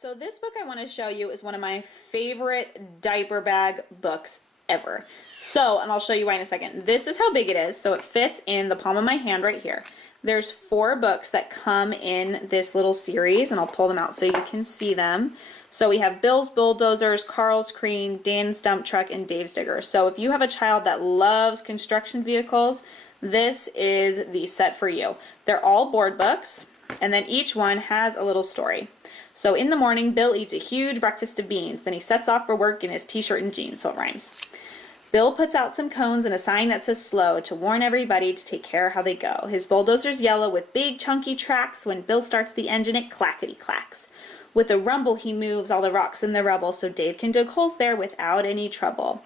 So this book I want to show you is one of my favorite diaper bag books ever. And I'll show you why in a second. This is how big it is. So it fits in the palm of my hand right here. There's 4 books that come in this little series, and I'll pull them out so you can see them. So we have Bill's Bulldozers, Carl's Crane, Dan's Dump Truck, and Dave's Digger. So if you have a child that loves construction vehicles, this is the set for you. They're all board books, and then each one has a little story. So in the morning, Bill eats a huge breakfast of beans. Then he sets off for work in his t-shirt and jeans, so it rhymes. Bill puts out some cones and a sign that says slow to warn everybody to take care how they go. His bulldozer's yellow with big chunky tracks. When Bill starts the engine, it clackety clacks. With a rumble, he moves all the rocks and the rubble so Dave can dig holes there without any trouble.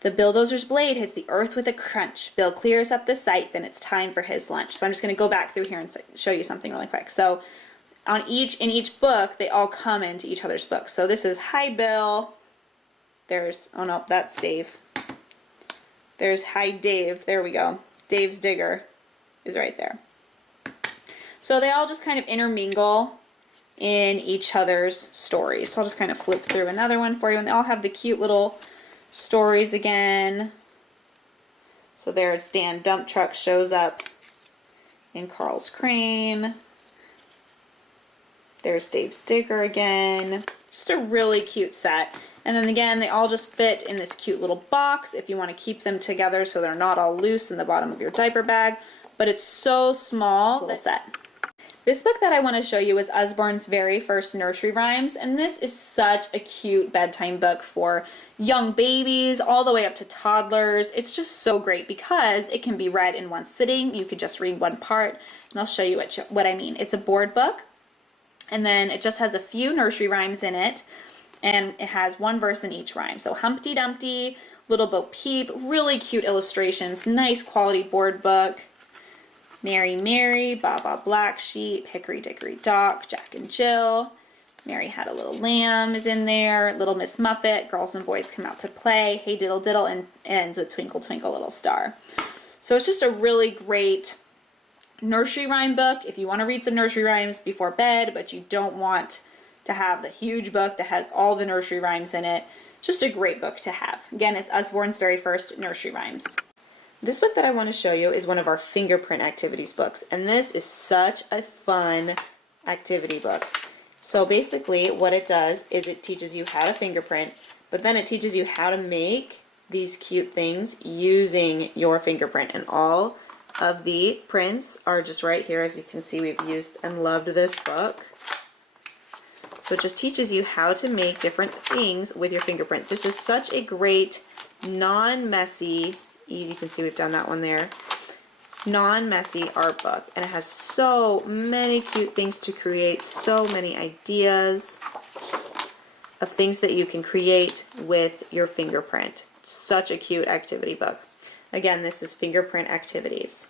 The bulldozer's blade hits the earth with a crunch. Bill clears up the site, then it's time for his lunch. So I'm just going to go back through here and show you something really quick. So in each book, they all come into each other's books. So this is Hi Bill. There's, oh no, that's Dave. There's Hi Dave. There we go. Dave's Digger is right there. So they all just kind of intermingle in each other's stories. So I'll just kind of flip through another one for you, and they all have the cute little stories again. So there's Dan Dump Truck shows up in Carl's Crane. There's Dave's Digger again. Just a really cute set. And then again, they all just fit in this cute little box if you want to keep them together so they're not all loose in the bottom of your diaper bag. But it's so small, this set. This book that I want to show you is Usborne's very first nursery rhymes, and this is such a cute bedtime book for young babies all the way up to toddlers. It's just so great because it can be read in one sitting. You could just read one part, and I'll show you what I mean. It's a board book, and then it just has a few nursery rhymes in it, and it has one verse in each rhyme. So Humpty Dumpty, Little Bo Peep, really cute illustrations, nice quality board book. Mary, Mary, Baba Black Sheep, Hickory Dickory Dock, Jack and Jill, Mary Had a Little Lamb is in there, Little Miss Muffet, Girls and Boys Come Out to Play, Hey Diddle Diddle, and ends with Twinkle Twinkle Little Star. So it's just a really great nursery rhyme book if you want to read some nursery rhymes before bed, but you don't want to have the huge book that has all the nursery rhymes in it. Just a great book to have. Again, it's Usborne's very first nursery rhymes. This book that I want to show you is one of our fingerprint activities books, and this is such a fun activity book. So basically what it does is it teaches you how to fingerprint, but then it teaches you how to make these cute things using your fingerprint, and all of the prints are just right here. As you can see, we've used and loved this book. So it just teaches you how to make different things with your fingerprint. This is such a great non-messy, you can see we've done that one there, non-messy art book, and it has so many cute things to create, so many ideas of things that you can create with your fingerprint. Such a cute activity book. Again, this is Fingerprint Activities.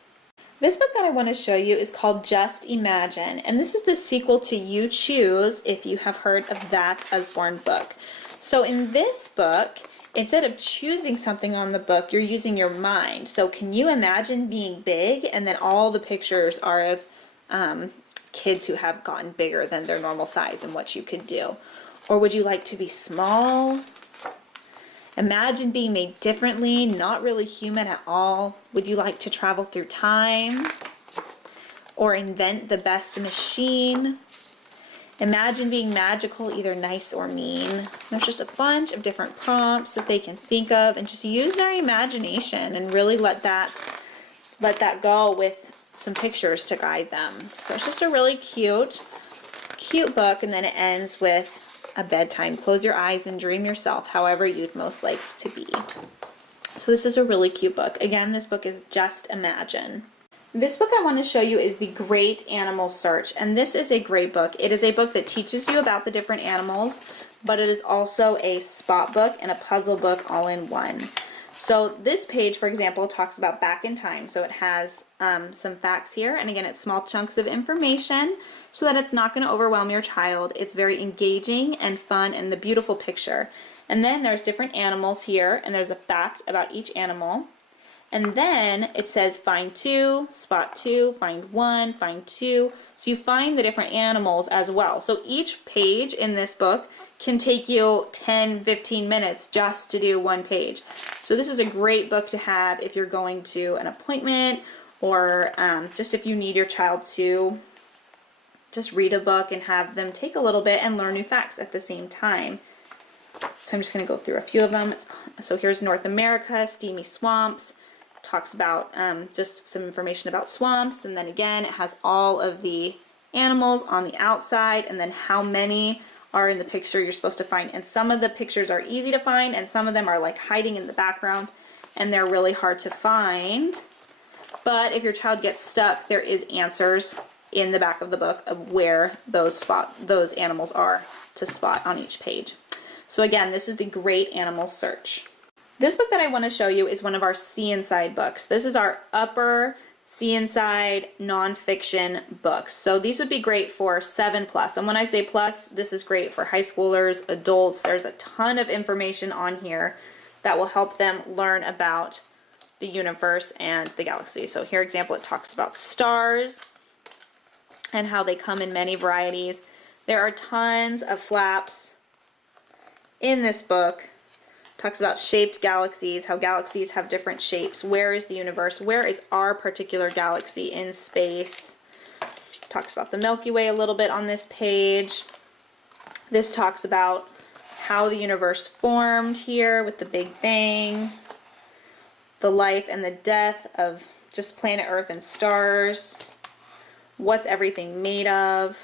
This book that I want to show you is called Just Imagine, and this is the sequel to You Choose, if you have heard of that Usborne book. So in this book, instead of choosing something on the book, you're using your mind. So can you imagine being big, and then all the pictures are of kids who have gotten bigger than their normal size and what you could do? Or would you like to be small? Imagine being made differently, not really human at all. Would you like to travel through time? Or invent the best machine? Imagine being magical, either nice or mean. There's just a bunch of different prompts that they can think of, and just use their imagination and really let that go with some pictures to guide them. So it's just a really cute book, and then it ends with a bedtime. Close your eyes and dream yourself however you'd most like to be. So this is a really cute book. Again, this book is Just Imagine. This book I want to show you is The Great Animal Search, and this is a great book. It is a book that teaches you about the different animals, but it is also a spot book and a puzzle book all in one. So this page, for example, talks about back in time. So it has some facts here, and again, it's small chunks of information so that it's not going to overwhelm your child. It's very engaging and fun, and the beautiful picture. And then there's different animals here, and there's a fact about each animal. And then it says find 2, spot 2, find 1, find 2. So you find the different animals as well. So each page in this book can take you 10, 15 minutes just to do one page. So this is a great book to have if you're going to an appointment, or just if you need your child to just read a book and have them take a little bit and learn new facts at the same time. So I'm just going to go through a few of them. So here's North America, Steamy Swamps. Talks about just some information about swamps, and then again it has all of the animals on the outside, and then how many are in the picture you're supposed to find. And some of the pictures are easy to find, and some of them are like hiding in the background, and they're really hard to find. But if your child gets stuck, there is answers in the back of the book of where those animals are to spot on each page. So again, this is the Great Animal Search. This book that I want to show you is one of our See Inside books. This is our upper See Inside nonfiction books. So these would be great for 7+. And when I say plus, this is great for high schoolers, adults. There's a ton of information on here that will help them learn about the universe and the galaxy. So here, example, it talks about stars and how they come in many varieties. There are tons of flaps in this book. Talks about shaped galaxies, how galaxies have different shapes. Where is the universe? Where is our particular galaxy in space? Talks about the Milky Way a little bit on this page. This talks about how the universe formed here with the Big Bang, the life and the death of just planet Earth and stars, what's everything made of.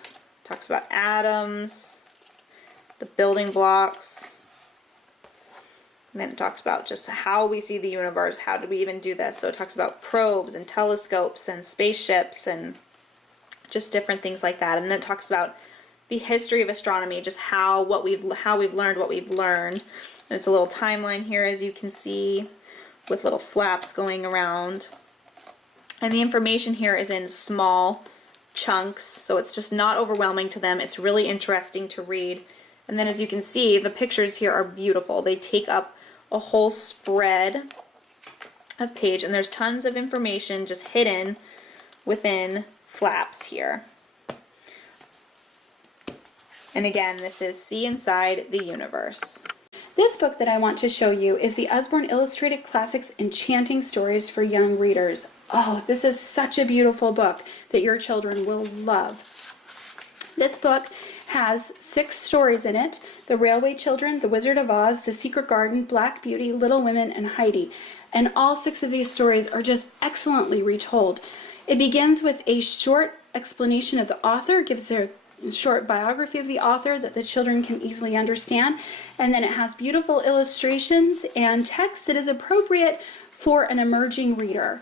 Talks about atoms, the building blocks. And then it talks about just how we see the universe. How did we even do this? So it talks about probes and telescopes and spaceships and just different things like that. And then it talks about the history of astronomy, just how we've learned what we've learned. And it's a little timeline here, as you can see, with little flaps going around. And the information here is in small chunks, so it's just not overwhelming to them. It's really interesting to read. And then as you can see, the pictures here are beautiful. They take up a whole spread of page, and there's tons of information just hidden within flaps here. And again, this is See Inside the Universe. This book that I want to show you is the Usborne Illustrated Classics Enchanting Stories for Young Readers. Oh, this is such a beautiful book that your children will love. This book has 6 stories in it: The Railway Children, The Wizard of Oz, The Secret Garden, Black Beauty, Little Women, and Heidi. And all 6 of these stories are just excellently retold. It begins with a short explanation of the author, gives a short biography of the author that the children can easily understand, and then it has beautiful illustrations and text that is appropriate for an emerging reader,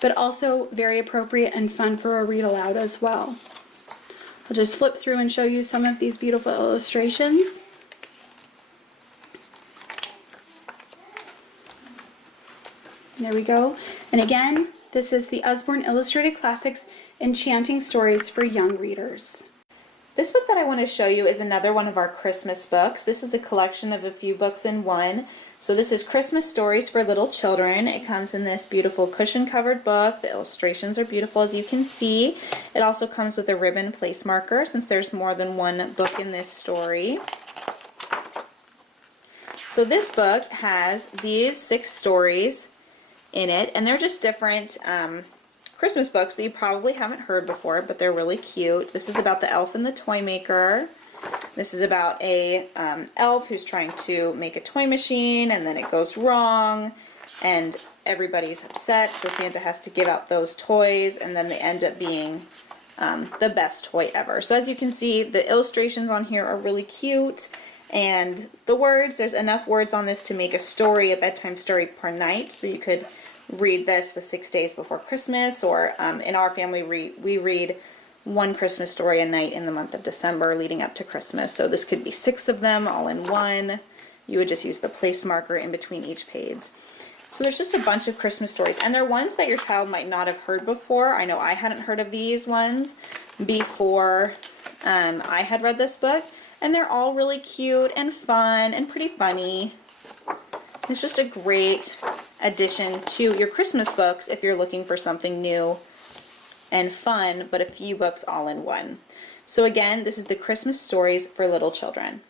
but also very appropriate and fun for a read aloud as well. I'll just flip through and show you some of these beautiful illustrations. There we go. And again, this is the Usborne Illustrated Classics Enchanting Stories for Young Readers. This book that I want to show you is another one of our Christmas books. This is the collection of a few books in one. So this is Christmas Stories for Little Children. It comes in this beautiful cushion-covered book. The illustrations are beautiful, as you can see. It also comes with a ribbon place marker, since there's more than one book in this story. So this book has these 6 stories in it, and they're just different Christmas books that you probably haven't heard before, but they're really cute. This is about the elf and the toy maker. This is about a elf who's trying to make a toy machine, and then it goes wrong, and everybody's upset, so Santa has to give out those toys, and then they end up being the best toy ever. So as you can see, the illustrations on here are really cute, and the words, there's enough words on this to make a story, a bedtime story per night, so you could read this the 6 days before Christmas, or in our family we read one Christmas story a night in the month of December leading up to Christmas. So this could be 6 of them all in one. You would just use the place marker in between each page. So there's just a bunch of Christmas stories, and they're ones that your child might not have heard before. I know I hadn't heard of these ones before I had read this book, and they're all really cute and fun and pretty funny. It's just a great addition to your Christmas books if you're looking for something new and fun, but a few books all in one. So again, this is the Christmas Stories for Little Children.